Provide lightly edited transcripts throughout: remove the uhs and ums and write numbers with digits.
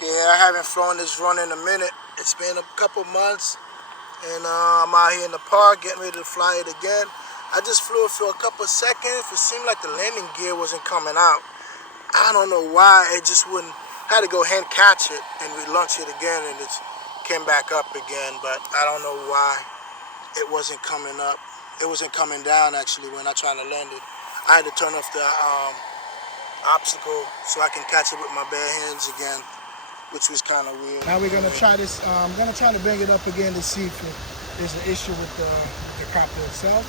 Okay, I haven't flown this drone in a minute. It's been a couple months, and I'm out here in the park getting ready to fly it again. I just flew it for a couple seconds. It seemed like the landing gear wasn't coming out. I don't know why. It just wouldn't. I had to go hand catch it and relaunch it again, and it came back up again. But I don't know why it wasn't coming up. It wasn't coming down actually when I tried to land it. I had to turn off the obstacle so I can catch it with my bare hands again, which was kind of weird. Now we're gonna try this. I'm gonna try to bring it up again to see if there's an issue with the copter itself.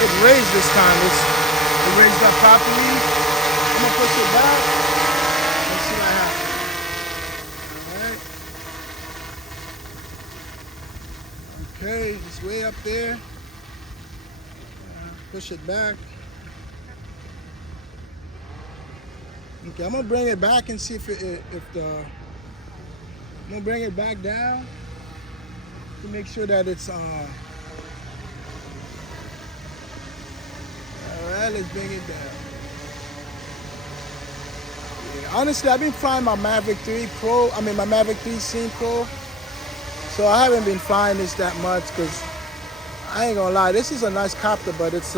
It raised this time. It raised up properly. I'm gonna push it back. Let's see what happens. All right. Okay, it's way up there. Push it back. Okay, I'm gonna bring it back and see I'm gonna bring it back down to make sure that it's all right, let's bring it down. Yeah, honestly, I've been flying my Mavic 3 Pro. My Mavic 3 Scene Pro. So I haven't been flying this that much because I ain't gonna lie, this is a nice copter, but it's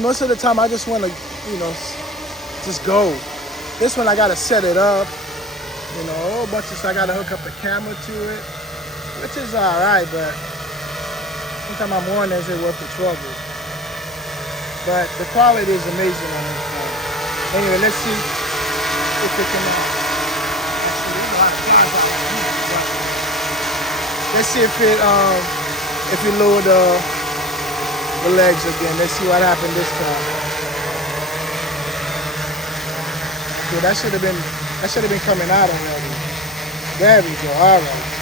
most of the time I just want to, just go. This one I gotta set it up, a whole bunch of stuff. I gotta hook up a camera to it, which is all right, but sometimes I'm wondering, is it worth the trouble? But the quality is amazing on this phone. Anyway, let's see if it can. Let's see if you lower the legs again. Let's see what happened this time. Okay, that should have been coming out already. There we go. All right.